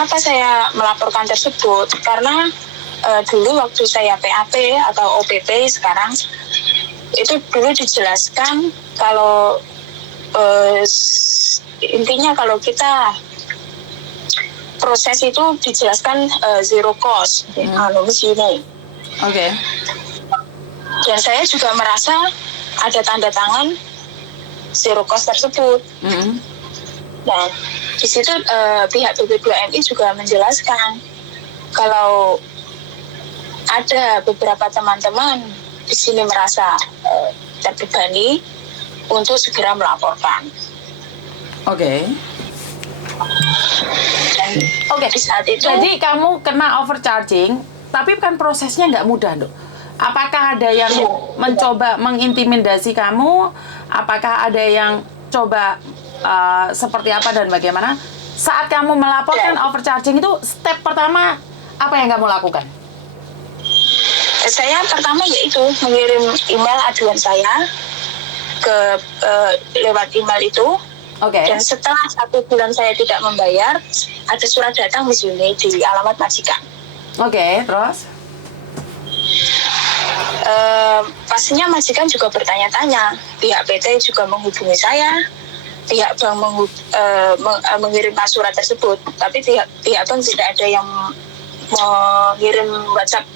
kenapa saya melaporkan tersebut? Karena dulu waktu saya PAP atau OPP sekarang, itu dulu dijelaskan kalau intinya kalau kita proses itu dijelaskan zero cost, Miss Yuni. Oke. Dan saya juga merasa ada tanda tangan zero cost tersebut. Nah, di situ pihak BP2MI juga menjelaskan kalau ada beberapa teman-teman di sini merasa terbebani untuk segera melaporkan. Oke. Oke, di saat itu. Jadi kamu kena overcharging, tapi kan prosesnya nggak mudah, Dok. Apakah ada yang mencoba mengintimidasi kamu? Apakah ada yang coba seperti apa dan bagaimana? Saat kamu melaporkan overcharging itu, step pertama apa yang kamu lakukan? Saya pertama yaitu mengirim email aduan saya ke lewat email itu. Oke. Dan setelah 1 bulan saya tidak membayar, ada surat datang Miss Yuni di alamat majikan. Oke, terus? Pastinya majikan juga bertanya-tanya, pihak PT juga menghubungi saya, pihak bank mengirim surat tersebut, tapi pihak bank tidak ada yang mengirim WhatsApp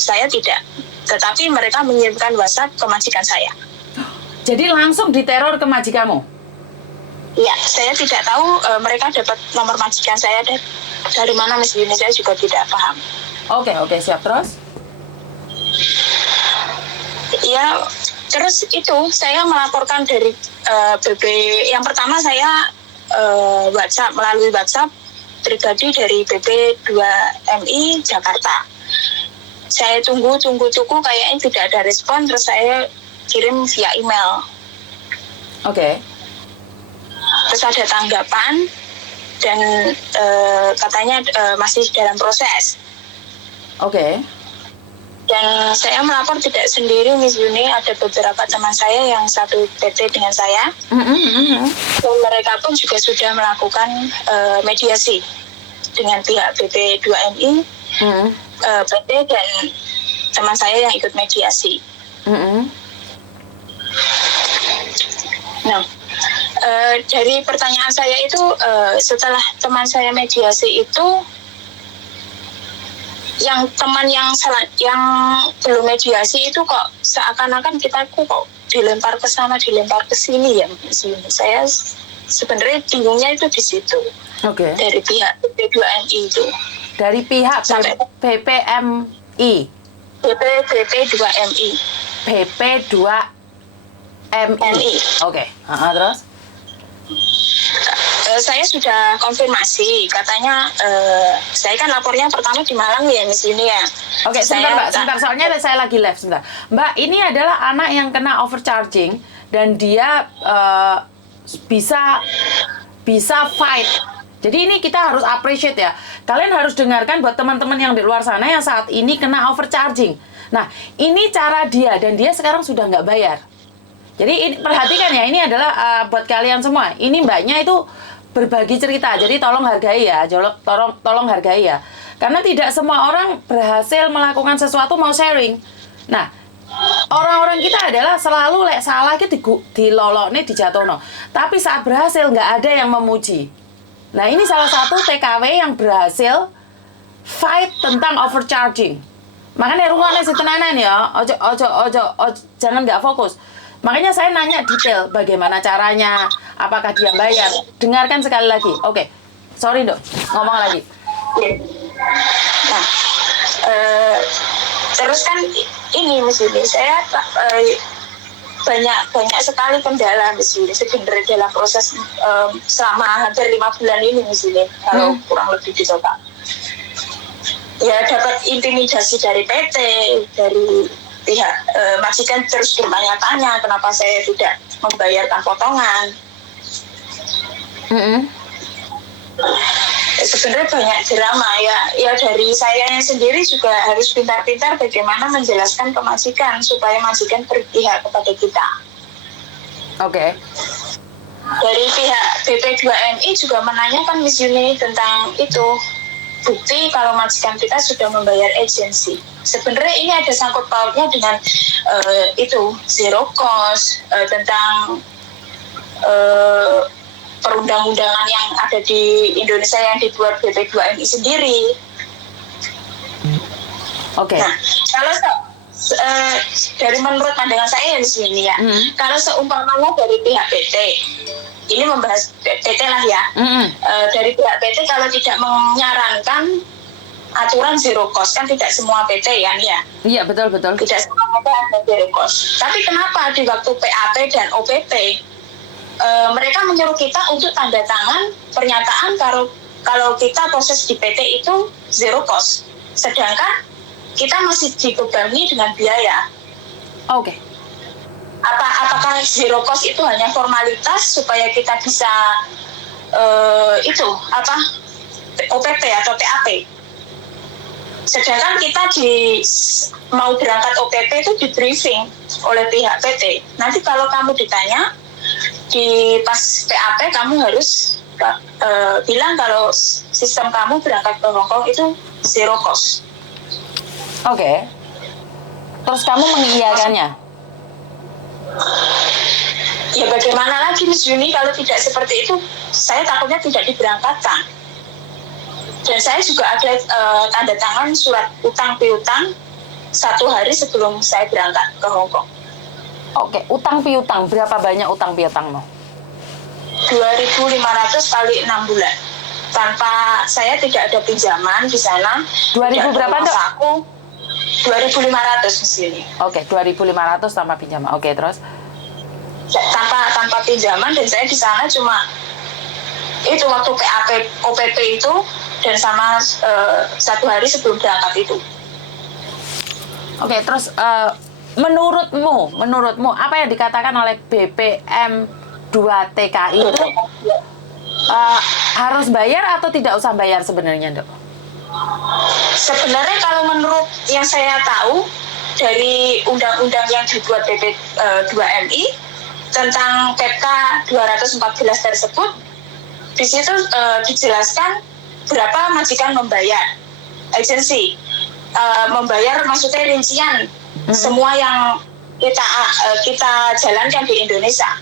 saya tidak, tetapi mereka mengirimkan WhatsApp ke majikan saya. Jadi langsung diteror ke majikanmu? Ya, saya tidak tahu mereka dapat nomor majikan saya dari mana Miss Yuni, saya juga tidak paham. Oke, siap. Terus? Ya, terus itu saya melaporkan dari BP. Yang pertama saya WhatsApp, melalui WhatsApp pribadi dari BP2MI Jakarta. Saya tunggu kayaknya tidak ada respon, terus saya kirim via email. Oke. Terus ada tanggapan dan katanya masih dalam proses. Oke. Dan saya melapor tidak sendiri Miss Yuni, ada beberapa teman saya yang satu PT dengan saya. Dan mereka pun juga sudah melakukan mediasi dengan pihak BP2MI, PT dan teman saya yang ikut mediasi. Nah, dari pertanyaan saya itu setelah teman saya mediasi itu, yang teman yang belum mediasi itu kok seakan-akan kita kok dilempar ke sana dilempar ke sini ya. Saya sebenarnya bingungnya itu di situ. Oke. Dari pihak BP2MI itu. Dari pihak BPMI. BP2MI. BP2MI. Oke. Terus? Saya sudah konfirmasi, katanya saya kan lapornya pertama di Malang ya Miss Yuni ya. Oke, sebentar Mbak, sebentar, soalnya saya lagi live sebentar. Mbak, ini adalah anak yang kena overcharging dan dia bisa fight. Jadi ini kita harus appreciate ya. Kalian harus dengarkan buat teman-teman yang di luar sana yang saat ini kena overcharging. Nah, ini cara dia dan dia sekarang sudah nggak bayar. Jadi perhatikan ya, ini adalah buat kalian semua. Ini mbaknya itu berbagi cerita, jadi tolong hargai ya, tolong hargai ya. Karena tidak semua orang berhasil melakukan sesuatu mau sharing. Nah, orang-orang kita adalah selalu salah itu dilolokne, dijatono. Tapi saat berhasil nggak ada yang memuji. Nah, ini salah satu TKW yang berhasil fight tentang overcharging. Makanya rungokne si tenanan ya, ojo jangan nggak fokus. Makanya saya nanya detail bagaimana caranya, apakah dia bayar. Dengarkan sekali lagi. Oke. Sorry, Dok. Ngomong lagi. Nah, terus kan ini Miss Yuni, saya banyak sekali kendala Miss Yuni sebenarnya dalam proses selama hampir 5 bulan ini Miss Yuni, kalau kurang lebih di total. Ya, dapat intimidasi dari PT, dari pihak majikan terus bertanya-tanya kenapa saya tidak membayarkan potongan. Sebenarnya banyak drama ya dari saya sendiri juga harus pintar-pintar bagaimana menjelaskan ke majikan supaya majikan berpihak kepada kita. Oke. Dari pihak BP2MI juga menanyakan Miss Yuni tentang itu, bukti kalau majikan kita sudah membayar agensi. Sebenarnya ini ada sangkut pautnya dengan itu zero cost, tentang perundang-undangan yang ada di Indonesia yang dibuat BP2MI sendiri. Oke. Nah, kalau dari menurut pandangan saya di sini ya, kalau seumpamanya dari pihak PT, ini membahas PT lah ya, dari pihak PT kalau tidak menyarankan aturan zero cost, kan tidak semua PT ya, nih ya. Iya, betul. Tidak semua PT ada zero cost. Tapi kenapa di waktu PAP dan OPP mereka menyuruh kita untuk tanda tangan pernyataan kalau kita proses di PT itu zero cost, sedangkan kita masih dibebani dengan biaya. Oke. Apakah zero cost itu hanya formalitas supaya kita bisa OPP atau TAP? Sedangkan kita mau berangkat OPP itu di briefing oleh pihak PT. Nanti kalau kamu ditanya di pas PAP, kamu harus bilang kalau sistem kamu berangkat ke Hongkong itu zero cost. Oke. Terus kamu mengiyakannya? Ya bagaimana lagi Miss Yuni, kalau tidak seperti itu saya takutnya tidak diberangkatkan. Dan saya juga ada tanda tangan surat utang piutang 1 hari sebelum saya berangkat ke Hongkong. Oke, utang piutang, berapa banyak utang piutangmu? 2.500 kali 6 bulan. Tanpa saya tidak ada pinjaman di sana. 2.000 berapa tuh? Aku 2.500 di sini. Oke, 2.500 tanpa pinjaman. Oke, terus? Tanpa pinjaman, dan saya di sana cuma itu waktu PAP OPP itu dan sama 1 hari sebelum berangkat itu. Oke, terus menurutmu apa yang dikatakan oleh BPM 2TKI itu harus bayar atau tidak usah bayar sebenarnya, Dok? Sebenarnya kalau menurut yang saya tahu dari undang-undang yang dibuat BP2MI tentang PK 214 tersebut, di situ dijelaskan berapa majikan membayar agensi, membayar maksudnya rincian semua yang kita jalankan di Indonesia.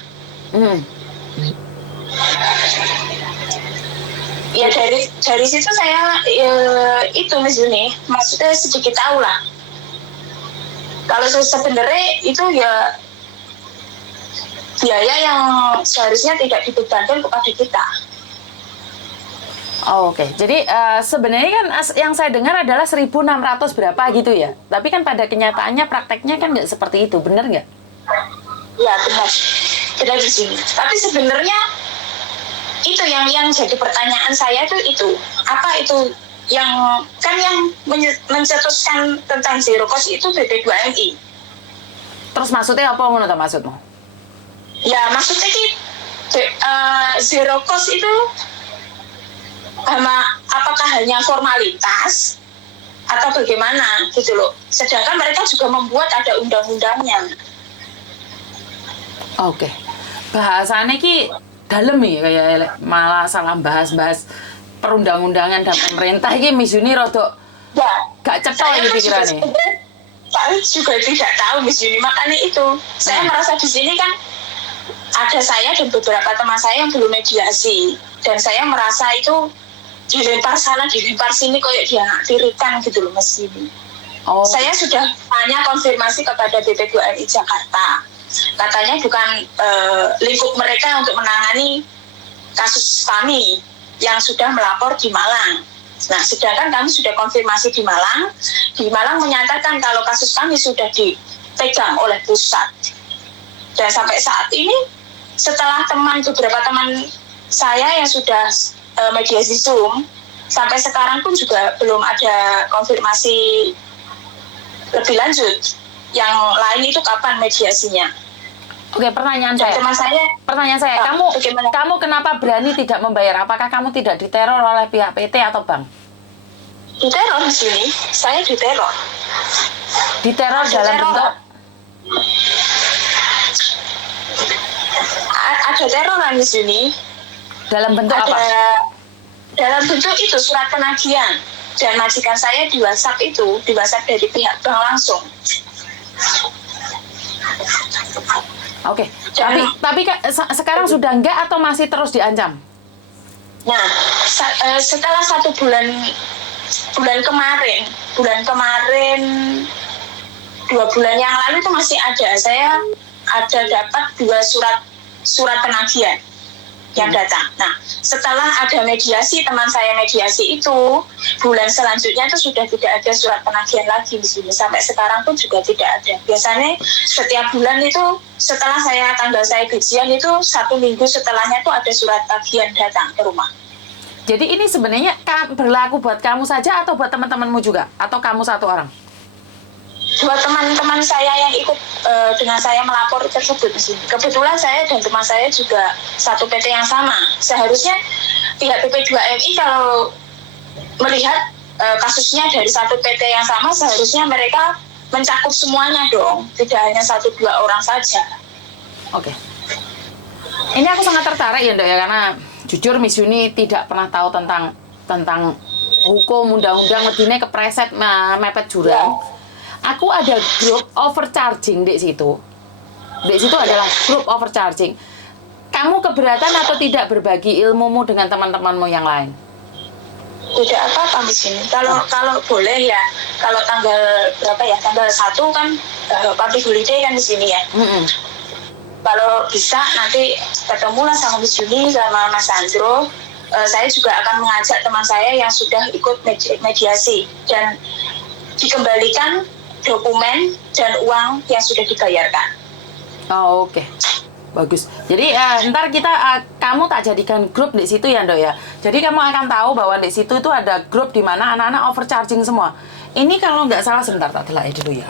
Ya dari situ saya itu Mas Yuni, maksudnya sedikit tahu lah. Kalau sebenarnya itu ya biaya yang seharusnya tidak dibebankan kepada kita. Oh, oke. Jadi sebenarnya kan yang saya dengar adalah 1.600 berapa gitu ya. Tapi kan pada kenyataannya prakteknya kan nggak seperti itu, benar nggak? Ya benar di sini. Tapi sebenarnya itu yang jadi pertanyaan saya itu apa itu yang mencetuskan tentang zero cost itu BP2MI. Terus maksudnya apa menurut maksudmu? Ya maksudnya zero cost itu apakah hanya formalitas atau bagaimana gitu loh. Sedangkan mereka juga membuat ada undang-undangnya. Oke. Bahasannya ki dalam ya kayak malah salah bahas perundang-undangan dan pemerintah ini Miss Yuni rodok gak cetol gitu pikirannya. Saya juga tidak tahu Miss Yuni, makanya itu saya merasa di sini kan ada saya dan beberapa teman saya yang belum mediasi, dan saya merasa itu dilempar sana dilempar sini kayak dianaktirikan gitu loh Mas Yuni. Saya sudah tanya konfirmasi kepada BP2MI Jakarta. Katanya bukan lingkup mereka untuk menangani kasus kami yang sudah melapor di Malang. Nah, sedangkan kami sudah konfirmasi di Malang. Di Malang menyatakan kalau kasus kami sudah dipegang oleh pusat. Dan sampai saat ini, setelah beberapa teman saya yang sudah mediasi Zoom, sampai sekarang pun juga belum ada konfirmasi lebih lanjut. Yang lain itu kapan mediasinya? Oke, pertanyaan saya, kamu kenapa berani tidak membayar? Apakah kamu tidak diteror oleh pihak PT atau bank? Diteror di sini, saya diteror. Diteror dalam bentuk? Ada teror di sini. Dalam bentuk apa? dalam bentuk itu surat penagihan, dan majikan saya di WhatsApp itu, di WhatsApp dari pihak bank langsung. Oke. Tapi sekarang sudah enggak atau masih terus diancam? Nah, setelah 1 bulan kemarin 2 bulan yang lalu itu masih ada, saya ada dapat 2 surat penagihan yang datang. Nah, setelah ada mediasi, teman saya mediasi itu, bulan selanjutnya itu sudah tidak ada surat penagihan lagi di sini. Sampai sekarang pun juga tidak ada. Biasanya setiap bulan itu, setelah tanggal saya gajian itu, 1 minggu setelahnya itu ada surat tagihan datang ke rumah. Jadi ini sebenarnya berlaku buat kamu saja atau buat teman-temanmu juga? Atau kamu satu orang? Buat teman-teman saya yang ikut dengan saya melapor tersebut di sini. Kebetulan saya dan teman saya juga satu PT yang sama. Seharusnya pihak BP2MI kalau melihat kasusnya dari satu PT yang sama, seharusnya mereka mencakup semuanya dong, tidak hanya 1-2 orang saja. Oke. Ini aku sangat tertarik ya, Dok ya, karena jujur Miss Yuni tidak pernah tahu tentang hukum, undang-undang, medine kepreset mepet jurang. Ya. Aku ada grup overcharging di situ. Di situ adalah grup overcharging. Kamu keberatan atau tidak berbagi ilmumu dengan teman-temanmu yang lain? Tidak apa-apa di sini. Kalau boleh ya. Kalau tanggal berapa ya? Tanggal 1 kan public holiday kan di sini ya. Kalau bisa nanti ketemulah sama Miss Yuni sama Mas Andro. Saya juga akan mengajak teman saya yang sudah ikut mediasi dan dikembalikan dokumen dan uang yang sudah dibayarkan. Oh, oke. Bagus. Jadi ntar kamu tak jadikan grup di situ ya, Dok ya. Jadi kamu akan tahu bahwa di situ itu ada grup di mana anak-anak overcharging semua. Ini kalau nggak salah, sebentar tak telah dulu ya.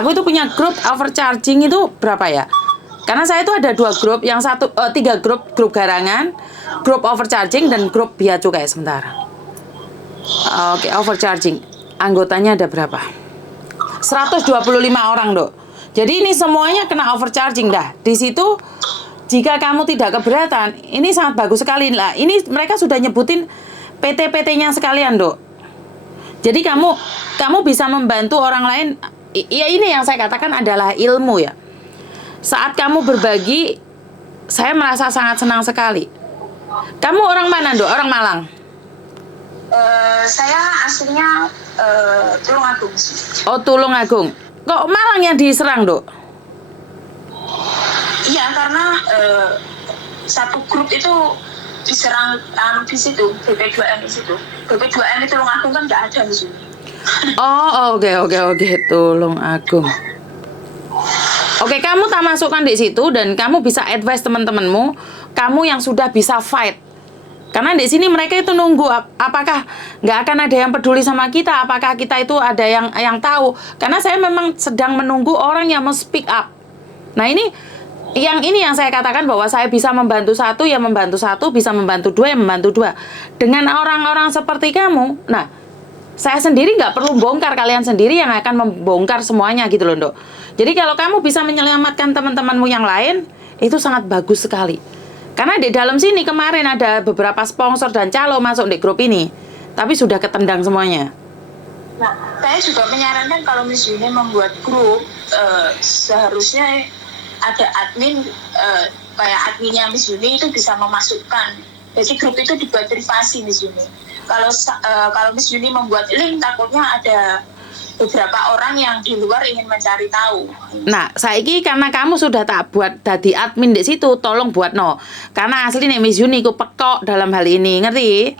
Aku itu punya grup overcharging itu berapa ya? Karena saya itu ada 2 grup, yang 3 grup garangan, grup overcharging dan grup bea cukai. Sebentar. Oke, overcharging. Anggotanya ada berapa? 125 orang, Dok. Jadi ini semuanya kena overcharging dah. Di situ jika kamu tidak keberatan, ini sangat bagus sekali lah. Ini mereka sudah nyebutin PT-PT-nya sekalian, Dok. Jadi kamu bisa membantu orang lain. Ya ini yang saya katakan adalah ilmu ya. Saat kamu berbagi, saya merasa sangat senang sekali. Kamu orang mana, Dok? Orang Malang? Saya aslinya Tulungagung. Oh, Tulungagung. Kok Malang yang diserang, Dok? Iya, karena satu grup itu diserang di situ, BP2M di situ. BP2M itu Tulungagung kan nggak ada di sini. Oh, oke. Tulungagung. Oke, kamu tak masukkan di situ dan kamu bisa advice teman-temanmu, kamu yang sudah bisa fight. Karena di sini mereka itu nunggu apakah nggak akan ada yang peduli sama kita, apakah kita itu ada yang tahu. Karena saya memang sedang menunggu orang yang mau speak up. Nah ini yang saya katakan bahwa saya bisa membantu satu, ya membantu satu, bisa membantu 2, ya membantu 2. Dengan orang-orang seperti kamu, nah saya sendiri nggak perlu bongkar, kalian sendiri yang akan membongkar semuanya gitu loh, Dok. Jadi kalau kamu bisa menyelamatkan teman-temanmu yang lain, itu sangat bagus sekali. Karena di dalam sini kemarin ada beberapa sponsor dan calo masuk di grup ini, tapi sudah ketendang semuanya. Nah, saya juga menyarankan kalau Miss Yuni membuat grup, seharusnya ada admin, kayak adminnya Miss Yuni itu bisa memasukkan. Jadi grup itu dibuat privasi Miss Yuni. Kalau Miss Yuni membuat link, takutnya ada beberapa orang yang di luar ingin mencari tahu. Nah, saiki karena kamu sudah tak buat dadi admin di situ, tolong buat no. Karena asli nih Miss Yuni ku pekok dalam hal ini, ngerti?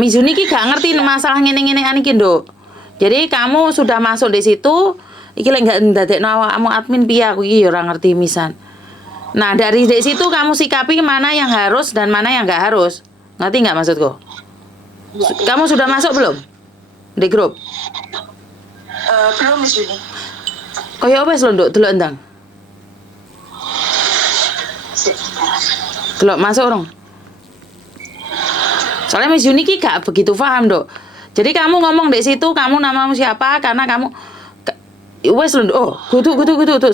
Miss Yuni ki gak ngerti masalah ngene-ngene iki, Nduk. Jadi kamu sudah masuk di situ, iki lek gak ndadekno awakmu admin piye aku iki ora ngerti misan. Nah, dari situ kamu sikapi mana yang harus dan mana yang gak harus. Ngerti nggak maksudku? Kamu sudah masuk belum? Di grup? Belum Miss Yuni. Kaya wis lho, Nduk, delok ndang. Delok masuk orang. Soalnya Miss Yuni ki gak begitu paham, Nduk. Jadi kamu ngomong di situ, kamu namamu siapa karena kamu wis lho, oh, kudu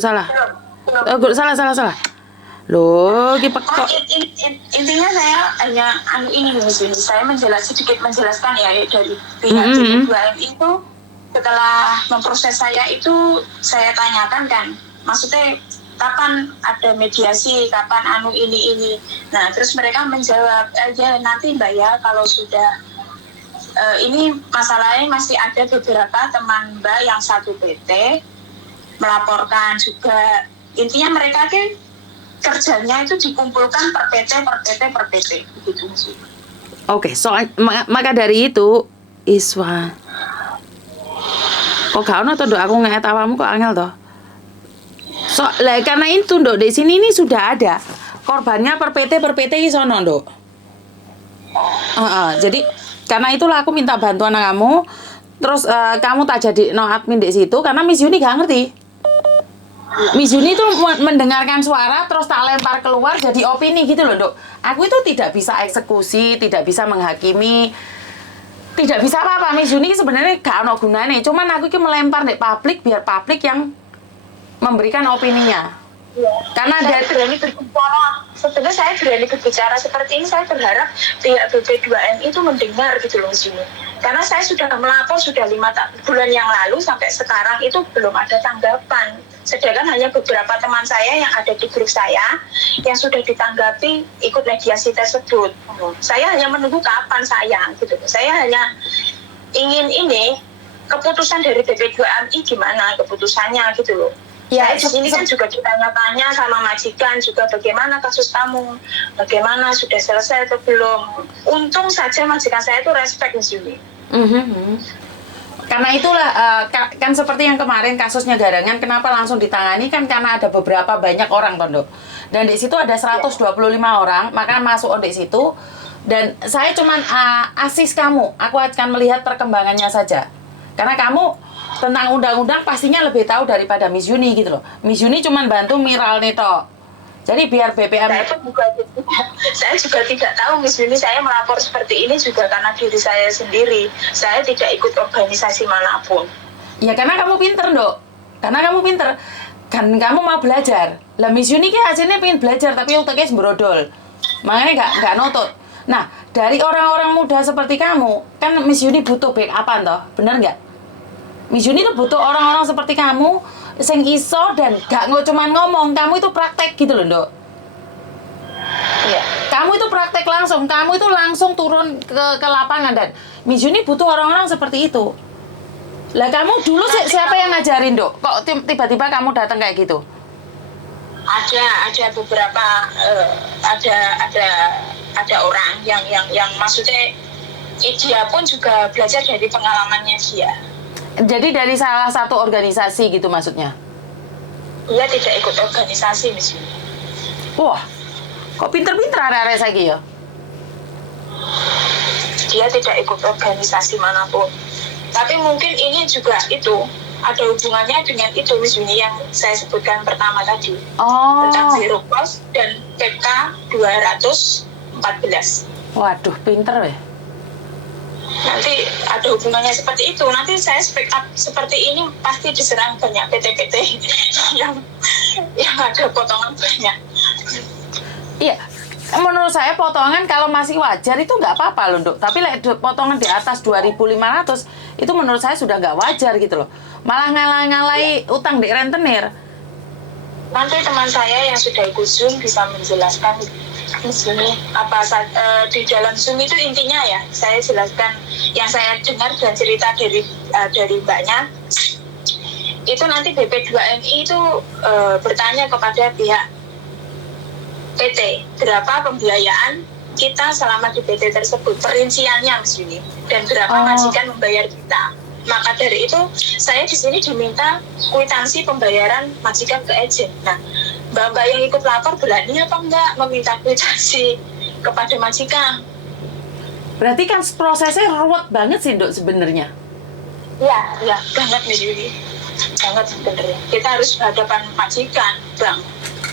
salah. Salah. Loh, iki Oh, kok intinya saya hanya ini Mas Yuni. Saya sedikit menjelaskan ya dari pihak Mm-mm. CP2MI itu setelah memproses saya itu saya tanyakan kan, maksudnya kapan ada mediasi, kapan ini. Nah terus mereka menjawab ya nanti Mbak ya kalau sudah ini masalahnya masih ada beberapa teman Mbak yang satu PT melaporkan juga. Intinya mereka kan kerjanya itu dikumpulkan per PT begitu sih. Oke, maka dari itu Iswa. Kok gak ono to, Nduk? Aku ngeet awakmu kok angel to. Lah karena itu, Nduk, di sini ini sudah ada korbannya per PT di sono, Nduk. Jadi karena itulah aku minta bantuan kamu. Terus kamu tak jadi no admin di situ karena Miss Yuni gak ngerti. Miss Yuni itu mendengarkan suara terus tak lempar keluar jadi opini gitu loh, Dok. Aku itu tidak bisa eksekusi, tidak bisa menghakimi, tidak bisa apa-apa. Miss Yuni sebenarnya gak ada gunanya. Cuman aku itu melempar di publik biar publik yang memberikan opininya. Ya. Karena saya berani berbicara. Sebenarnya saya berani berbicara seperti ini. Saya berharap pihak BP2M itu mendengar gitu loh, Miss Yuni. Karena saya sudah melapor sudah 5 bulan yang lalu sampai sekarang itu belum ada tanggapan. Sedangkan hanya beberapa teman saya yang ada di grup saya yang sudah ditanggapi ikut mediasi tersebut. Saya hanya menunggu kapan saya gitu. Saya hanya ingin ini keputusan dari BP2MI gimana keputusannya gitu loh. Ya, di sini kan juga ditanya-tanya sama majikan juga bagaimana kasus kamu, bagaimana sudah selesai atau belum. Untung saja majikan saya itu respect Miss Yuni. Karena itulah kan seperti yang kemarin kasusnya Garangan kenapa langsung ditangani kan karena ada beberapa banyak orang Tondo. Dan di situ ada 125 orang, maka masuk di situ dan saya cuman asis kamu. Aku akan melihat perkembangannya saja. Karena kamu tentang undang-undang pastinya lebih tahu daripada Miss Yuni gitu loh. Miss Yuni cuman bantu miral nih toh. Jadi biar BPM saya juga tidak tahu Miss Yuni, saya melapor seperti ini juga karena diri saya sendiri. Saya tidak ikut organisasi manapun. Ya karena kamu pinter, Dok. Karena kamu pinter. Kan kamu mau belajar. Lah Miss Yuni kan hasilnya pengen belajar tapi otaknya sembrodol. Makanya nggak notut. Nah, dari orang-orang muda seperti kamu, kan Miss Yuni butuh backup-an toh. Bener nggak? Miss Yuni tuh butuh orang-orang seperti kamu sing iso dan gak cuman ngomong, kamu itu praktek gitu loh, Dok. Iya. Kamu itu praktek langsung, kamu itu langsung turun ke lapangan dan Miss Yuni butuh orang-orang seperti itu. Lah kamu dulu siapa yang ngajarin, Dok? Kok tiba-tiba kamu datang kayak gitu? Ada beberapa ada orang yang maksudnya dia pun juga belajar dari pengalamannya dia. Jadi dari salah satu organisasi gitu maksudnya? Dia tidak ikut organisasi, Miss Yuni. Wah, kok pinter-pinter area-area saya ya? Dia tidak ikut organisasi manapun. Tapi mungkin ini juga itu ada hubungannya dengan itu, Miss Yuni, yang saya sebutkan pertama tadi. Tentang zero cost dan PK 214. Waduh, pinter weh. Nanti ada hubungannya seperti itu. Nanti saya speak up seperti ini pasti diserang banyak PT-PT yang ada potongan banyak. Iya, menurut saya potongan kalau masih wajar itu nggak apa-apa loh, Dok. Tapi potongan di atas 2.500 itu menurut saya sudah nggak wajar gitu loh. Malah ngalah-ngalahi utang di rentenir. Nanti teman saya yang sudah ikut Zoom bisa menjelaskan di sini apa di dalam Zoom itu intinya ya. Saya jelaskan yang saya dengar dan cerita dari mbaknya. Itu nanti BP2MI itu bertanya kepada pihak PT berapa pembiayaan kita selama di PT tersebut, perinciannya Mas Yuni, dan berapa majikan membayar kita. Maka dari itu saya di sini diminta kwitansi pembayaran majikan ke agent. Nah, mbak-mbak yang ikut lapor berani apa enggak meminta kwitansi kepada majikan? Berarti kan prosesnya ruwet banget sih, Dok, sebenarnya. Iya, banget Mas Yuni. Banget sebenarnya. Kita harus berhadapan majikan, Bang,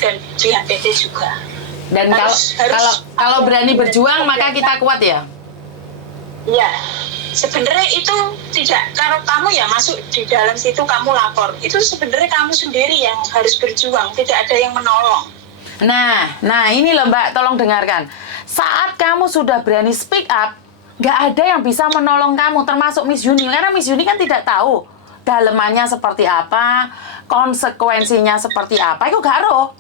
dan pihak PT juga. Dan kalau berani berjuang maka kita kuat ya. Iya. Sebenarnya itu tidak, kalau kamu ya masuk di dalam situ kamu lapor, itu sebenarnya kamu sendiri yang harus berjuang, tidak ada yang menolong. Nah ini loh Mbak, tolong dengarkan. Saat kamu sudah berani speak up, nggak ada yang bisa menolong kamu, termasuk Miss Yuni. Karena Miss Yuni kan tidak tahu dalemannya seperti apa, konsekuensinya seperti apa, itu gak roh.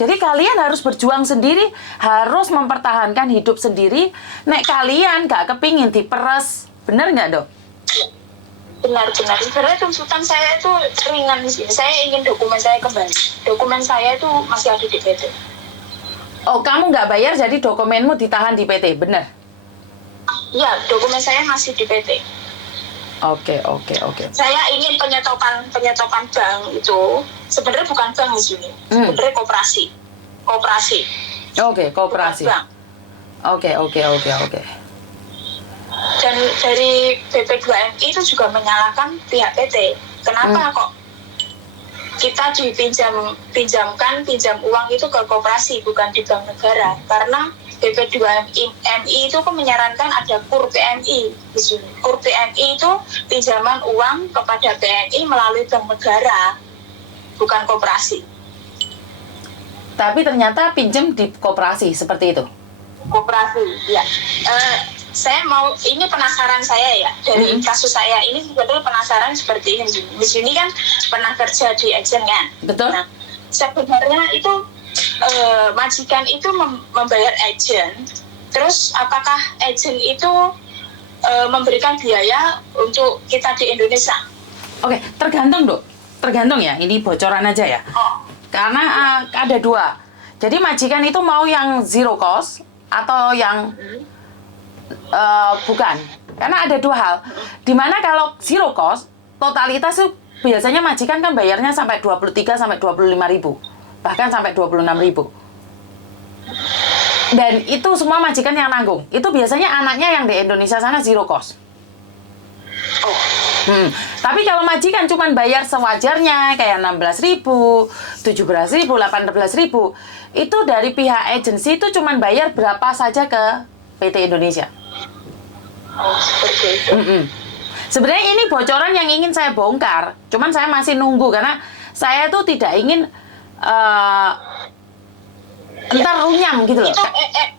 Jadi kalian harus berjuang sendiri, harus mempertahankan hidup sendiri. Nek kalian gak kepingin diperes, bener nggak Dok? Benar-benar. Sebenarnya tuntutan saya itu ringan di sini. Saya ingin dokumen saya kembali. Dokumen saya itu masih ada di PT. Oh, kamu nggak bayar, jadi dokumenmu ditahan di PT, bener? Iya, dokumen saya masih di PT. Oke. Saya ingin penyetopan bank itu sebenarnya bukan bank di sini. Sebenarnya koperasi. Oke, koperasi. Bukan bank. Oke. Dan dari BP2MI itu juga menyalahkan pihak PT. Kenapa kok kita pinjam uang itu ke koperasi bukan di bank negara? Karena BP2MI itu kan menyarankan ada KUR PMI di sini. KUR PMI itu pinjaman uang kepada PMI melalui bank negara, bukan koperasi. Tapi ternyata pinjam di koperasi seperti itu. Koperasi, ya. Ini penasaran saya ya dari kasus saya ini, sebetulnya penasaran seperti ini. Di sini kan pernah kerja di agent kan. Betul. Nah, sebenarnya itu majikan itu membayar agent, terus apakah agent itu memberikan biaya untuk kita di Indonesia? Oke, tergantung ya, ini bocoran aja ya. Karena ada dua, jadi majikan itu mau yang zero cost atau yang bukan. Karena ada dua hal, dimana kalau zero cost, totalitas itu biasanya majikan kan bayarnya sampai 23 sampai 25 ribu. Bahkan sampai 26.000. Dan itu semua majikan yang nanggung. Itu biasanya anaknya yang di Indonesia sana zero cost. Tapi kalau majikan cuma bayar sewajarnya kayak 16.000, 17.000, 18.000, itu dari pihak agensi itu cuma bayar berapa saja ke PT Indonesia. Seperti itu. Sebenarnya ini bocoran yang ingin saya bongkar. Cuman saya masih nunggu karena saya tuh tidak ingin entar runyam gitu loh. Itu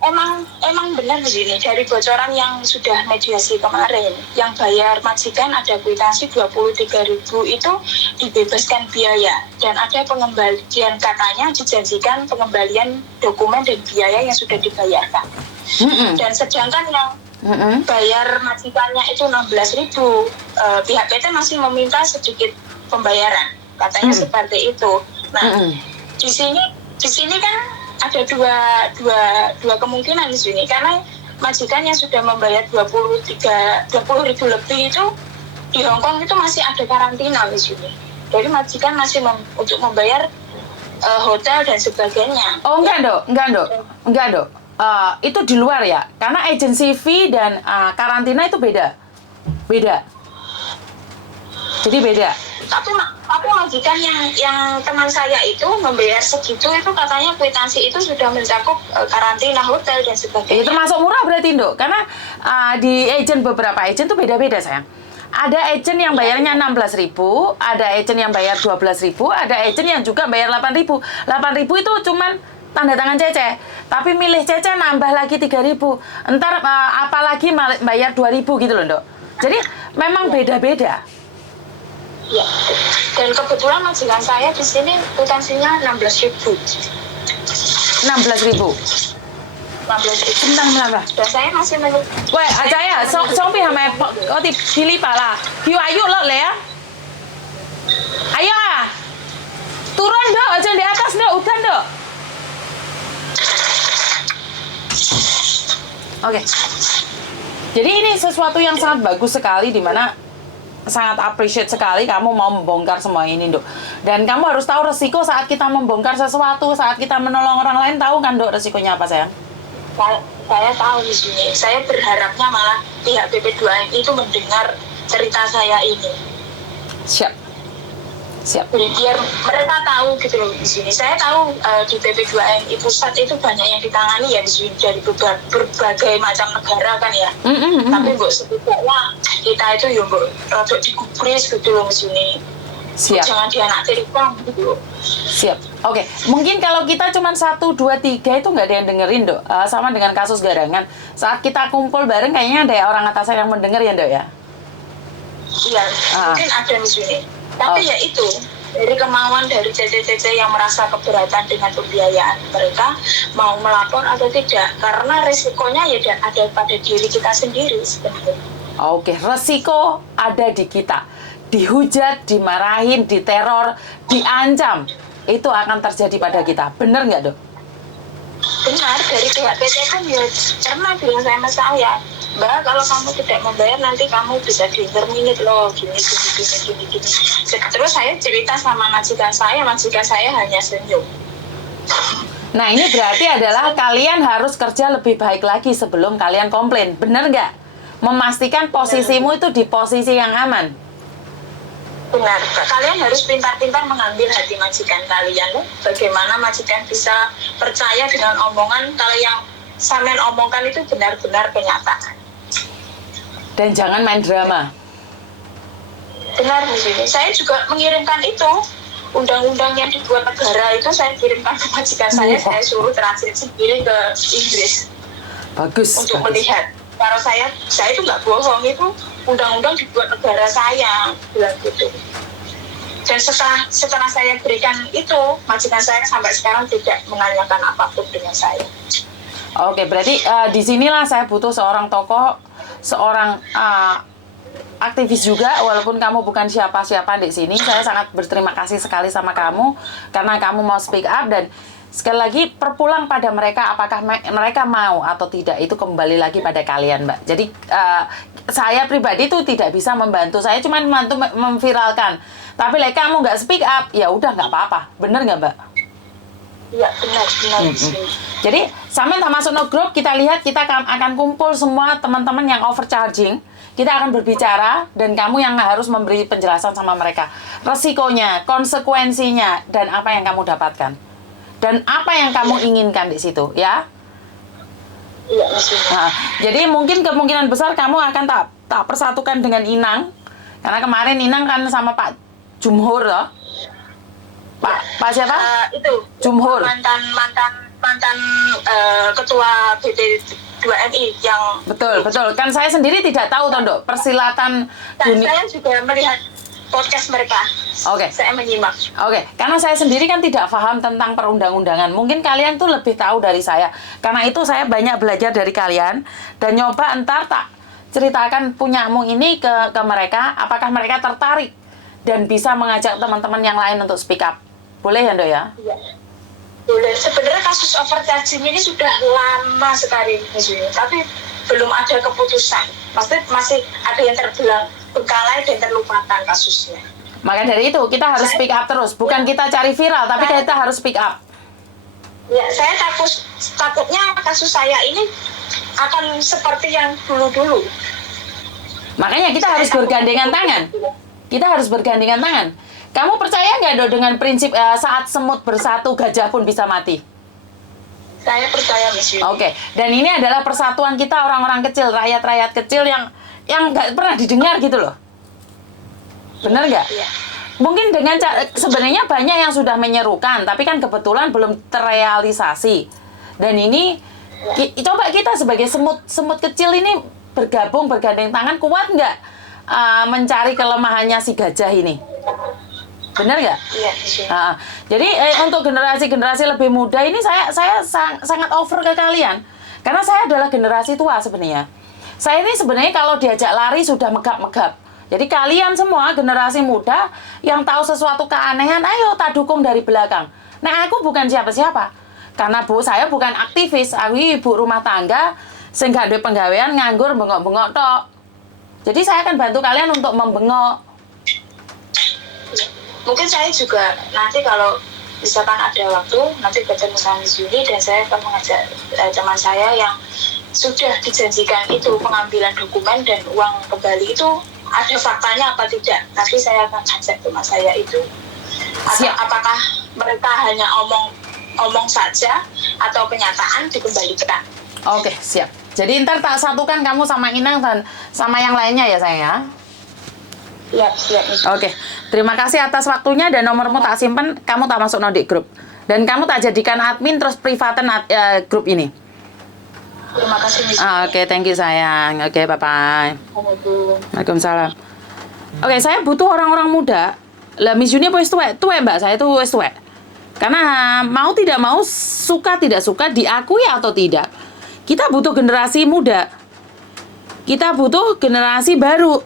emang benar begini, dari bocoran yang sudah mediasi kemarin, yang bayar majikan ada kwitansi 23.000 itu dibebaskan biaya, dan ada pengembalian, katanya dijanjikan pengembalian dokumen dan biaya yang sudah dibayarkan. Dan sedangkan yang bayar majikannya itu 16.000, pihak PT masih meminta sedikit pembayaran, katanya seperti itu. Nah, di sini kan ada dua kemungkinan di sini, karena majikan yang sudah membayar 20.000 lebih itu di Hong Kong itu masih ada karantina di sini. Jadi majikan masih untuk membayar hotel dan sebagainya. Oh enggak dok. Itu di luar ya, karena agency fee dan karantina itu beda. Jadi beda. Tapi majikan yang teman saya itu membayar segitu, itu katanya kwitansi itu sudah mencakup karantina, hotel dan sebagainya. Itu termasuk murah berarti Dok, karena di beberapa agent tuh beda-beda sayang. Ada agent yang bayarnya 16.000, ada agent yang bayar 12.000, ada agent yang juga bayar 8.000. 8.000 itu cuman tanda tangan Cece, tapi milih Cece nambah lagi 3.000. Entar apalagi bayar 2.000 gitu loh Dok. Jadi memang beda-beda. Ya, dan kebetulan majikan saya di sini kwitansinya 16.000. 16.000. 16.000. Bentar. Dan saya masih menunggu.喂，阿仔啊，雙邊係咪我哋噼哩啪啦？叫阿玉落嚟啊！Ayo ah, turun dok, jangan di atas dok, udah dok. Oke. Jadi ini sesuatu yang sangat bagus sekali, dimana sangat appreciate sekali kamu mau membongkar semua ini dok. Dan kamu harus tahu resiko saat kita membongkar sesuatu, saat kita menolong orang lain, tahu kan dok resikonya apa sayang? Saya tahu di sini. Saya berharapnya malah pihak BP2M itu mendengar cerita saya ini. Siap. Biar mereka tahu gitu loh di sini. Saya tahu di BP2MI pusat itu banyak yang ditangani ya di sini dari berbagai macam negara kan ya. Tapi mbok setidaknya kita itu ya mbok rodok digubris gitu loh di sini. Siap. Jangan dianaktirikan gitu. Siap. Oke, mungkin kalau kita cuma 1, 2, 3 itu nggak ada yang dengerin, Dok. Sama dengan kasus Garangan. Saat kita kumpul bareng, kayaknya ada orang atasan yang mendengar ya, Dok ya? Iya, mungkin ada di sini. Tapi ya itu, dari kemauan dari CC-CC yang merasa keberatan dengan pembiayaan mereka, mau melapor atau tidak. Karena risikonya ya ada pada diri kita sendiri sebenarnya. Oke, resiko ada di kita. Dihujat, dimarahin, diteror, diancam. Itu akan terjadi pada kita. Bener nggak, Dok? Benar, dari pihak PT kan ya pernah bilang sama saya, Mbak, kalau kamu tidak membayar nanti kamu bisa di-terminate loh, gini. Terus saya cerita sama majikan saya hanya senyum. Nah, ini berarti adalah kalian harus kerja lebih baik lagi sebelum kalian komplain. Bener nggak? Memastikan posisimu itu di posisi yang aman. Benar, kalian harus pintar-pintar mengambil hati majikan kalian loh. Bagaimana majikan bisa percaya dengan omongan kalau yang sampean omongkan itu benar-benar kenyataan. Dan jangan main drama. Benar, di sini. Saya juga mengirimkan itu. Undang-undang yang dibuat negara itu saya kirimkan ke majikan saya suruh transit sendiri ke Inggris. Bagus. Untuk melihat. Kalau saya itu nggak bohong, itu undang-undang dibuat negara saya, bilang gitu. Dan setelah saya berikan itu, majikan saya sampai sekarang tidak menanyakan apapun dengan saya. Oke, berarti disinilah saya butuh seorang tokoh, seorang aktivis juga, walaupun kamu bukan siapa-siapa di sini. Saya sangat berterima kasih sekali sama kamu karena kamu mau speak up. Dan sekali lagi perpulang pada mereka, apakah mereka mau atau tidak, itu kembali lagi pada kalian, Mbak. Jadi saya pribadi itu tidak bisa membantu, saya cuma membantu memviralkan. Tapi kamu nggak speak up, ya udah nggak apa-apa. Bener nggak, Mbak? Iya, benar. Jadi sama masuk no group, kita lihat, kita akan kumpul semua teman-teman yang overcharging. Kita akan berbicara dan kamu yang harus memberi penjelasan sama mereka. Resikonya, konsekuensinya, dan apa yang kamu dapatkan. Dan apa yang kamu inginkan di situ, ya? Iya, nah, jadi mungkin kemungkinan besar kamu akan tak persatukan dengan Inang. Karena kemarin Inang kan sama Pak Jumhur, loh. Pak siapa? Itu Jumhur. mantan ketua BP 2MI yang betul. Kan saya sendiri tidak tahu, Tondo, persilatan saya juga melihat podcast mereka. Oke. Saya menyimak. Oke, karena saya sendiri kan tidak paham tentang perundang-undangan. Mungkin kalian tuh lebih tahu dari saya. Karena itu saya banyak belajar dari kalian dan nyoba entar tak ceritakan punyamu ini ke mereka, apakah mereka tertarik dan bisa mengajak teman-teman yang lain untuk speak up. Boleh ya, Ndo ya? Iya. Boleh. Sebenarnya kasus overcharging ini sudah lama sekali, tapi belum ada keputusan. Maksudnya masih ada yang terbengkalai dan terlupakan kasusnya. Maka dari itu kita harus speak up terus. Bukan kita cari viral, tapi kita harus speak up. Ya, saya takutnya kasus saya ini akan seperti yang dulu-dulu. Makanya kita harus bergandengan tangan. Kita harus bergandengan tangan. Kamu percaya nggak, Dok, dengan prinsip saat semut bersatu gajah pun bisa mati? Saya percaya, Miss Yuni. Oke. Dan ini adalah persatuan kita, orang-orang kecil, rakyat-rakyat kecil yang nggak pernah didengar gitu loh. Bener nggak? Iya. Mungkin dengan sebenarnya banyak yang sudah menyerukan, tapi kan kebetulan belum terrealisasi. Dan ini coba kita sebagai semut kecil ini bergandeng tangan, kuat nggak mencari kelemahannya si gajah ini? Benar nggak? Iya. Jadi untuk generasi lebih muda ini saya sangat over ke kalian, karena saya adalah generasi tua sebenarnya. Saya ini sebenarnya kalau diajak lari sudah megap-megap. Jadi kalian semua generasi muda yang tahu sesuatu keanehan, ayo tak dukung dari belakang. Nah, aku bukan siapa-siapa. Karena saya bukan aktivis, aku ibu rumah tangga, sehingga ada penggawean nganggur bengok-bengok tok. Jadi saya akan bantu kalian untuk membengok. Mungkin saya juga nanti kalau misalkan ada waktu, nanti ketemu sama Juni dan saya akan mengajak teman saya yang sudah dijanjikan itu pengambilan dokumen dan uang kembali itu ada faktanya apa tidak. Nanti saya akan ajak teman saya itu. Atau apakah mereka hanya omong saja atau kenyataan dikembalikan. Oke, siap. Jadi ntar tak satukan kamu sama Inang dan sama yang lainnya ya, sayang ya. Siap. Oke, terima kasih atas waktunya dan nomormu tak simpen, kamu tak masuk di grup. Dan kamu tak jadikan admin terus privaten grup ini. Terima kasih Miss. Oke, thank you sayang. Oke, bye-bye. Assalamualaikum. Waalaikumsalam. Oke, saya butuh orang-orang muda. Lah Miss Juni apa wis tuwek? Tuwek Mbak, saya tuh wis tuwek. Karena mau tidak mau, suka tidak suka, diakui atau tidak, kita butuh generasi muda. Kita butuh generasi baru.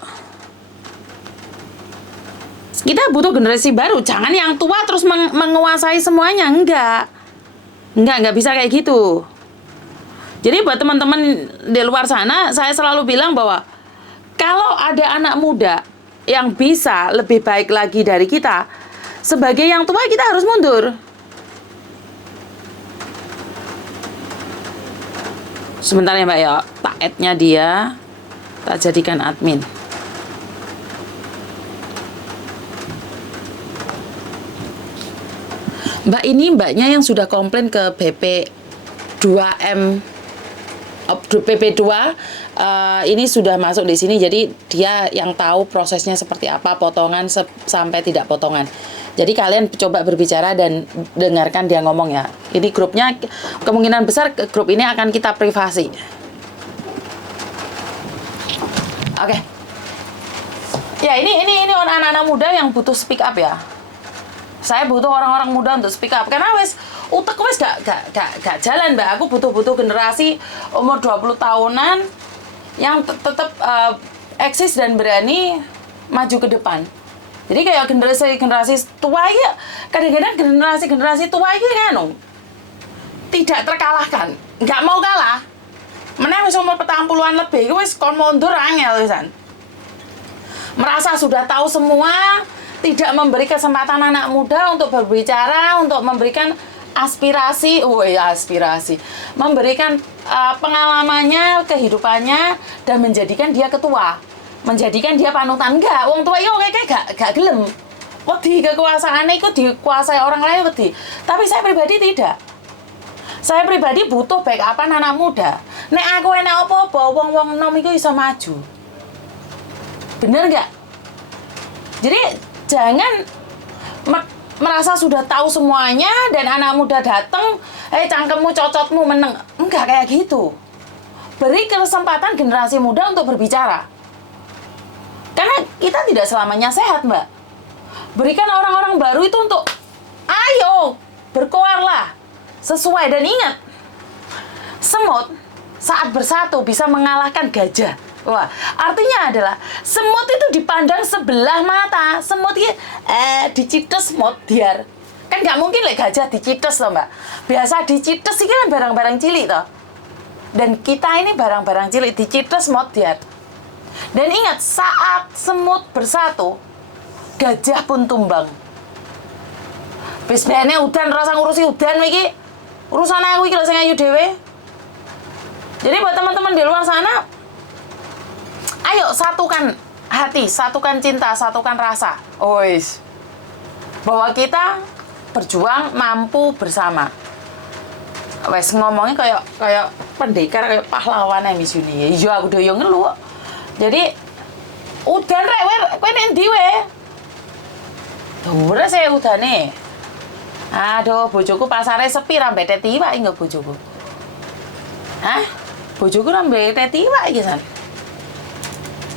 Kita butuh generasi baru, jangan yang tua terus menguasai semuanya, enggak bisa kayak gitu. Jadi buat teman-teman di luar sana, saya selalu bilang bahwa kalau ada anak muda yang bisa lebih baik lagi dari kita, sebagai yang tua kita harus mundur. Sebentar ya Mbak ya, tak add-nya dia, tak jadikan admin. Mbak ini mbaknya yang sudah komplain ke BP 2M PP2 ini sudah masuk di sini, jadi dia yang tahu prosesnya seperti apa, potongan sampai tidak potongan. Jadi kalian coba berbicara dan dengarkan dia ngomong ya. Ini grupnya kemungkinan besar grup ini akan kita privasi. Oke. Ya ini anak-anak muda yang butuh speak up ya. Saya butuh orang-orang muda untuk speak up karena wes utek wes gak jalan Mbak. Aku butuh generasi umur 20 tahunan yang tetap eksis dan berani maju ke depan. Jadi kayak generasi tua ya, kadang-kadang generasi tua itu kan tidak terkalahkan, nggak mau kalah. Meneh wis umur 40-an lebih, wis kon mundur angel wisan. Merasa sudah tahu semua, tidak memberi kesempatan anak muda untuk berbicara, untuk memberikan aspirasi, memberikan pengalamannya, kehidupannya, dan menjadikan dia ketua, menjadikan dia panutan. Enggak, wong tua itu kayak gak gelem. Wedi kekuasaannya itu dikuasai orang lain wedi. Tapi saya pribadi tidak. Saya pribadi butuh backupan anak muda. Nek aku enak apa-apa, wong-wong nom itu bisa maju. Bener nggak? Jadi jangan merasa sudah tahu semuanya dan anak muda datang, cangkemmu, cocotmu meneng. Enggak kayak gitu. Beri kesempatan generasi muda untuk berbicara. Karena kita tidak selamanya sehat, Mbak. Berikan orang-orang baru itu untuk, ayo, berkoarlah. Sesuai dan ingat, semut saat bersatu bisa mengalahkan gajah. Wah, artinya adalah semut itu dipandang sebelah mata. Semut ini dicites modiar. Kan nggak mungkin gajah dicites loh Mbak. Biasa dicites ini kan barang-barang cilik toh. Dan kita ini barang-barang cilik dicites modiar. Dan ingat, saat semut bersatu, gajah pun tumbang. Bisbene udan rasa ngurusi udan iki. Urusan aku iki lho sing ayu dhewe. Jadi buat teman-teman di luar sana, ayo satukan hati, satukan cinta, satukan rasa. Ois. Bahwa kita berjuang mampu bersama. Wes ngomongnya kayak pendekar, kayak pahlawan Miss Yuni. Iya aku doyo ngelu. Jadi udan rek kowe nek ndi we? Dhuwur saya udane. Aduh, bojoku pasare sepi rambe teti wae nggo bojoku. Hah? Bojoku rambe teti wae iki san.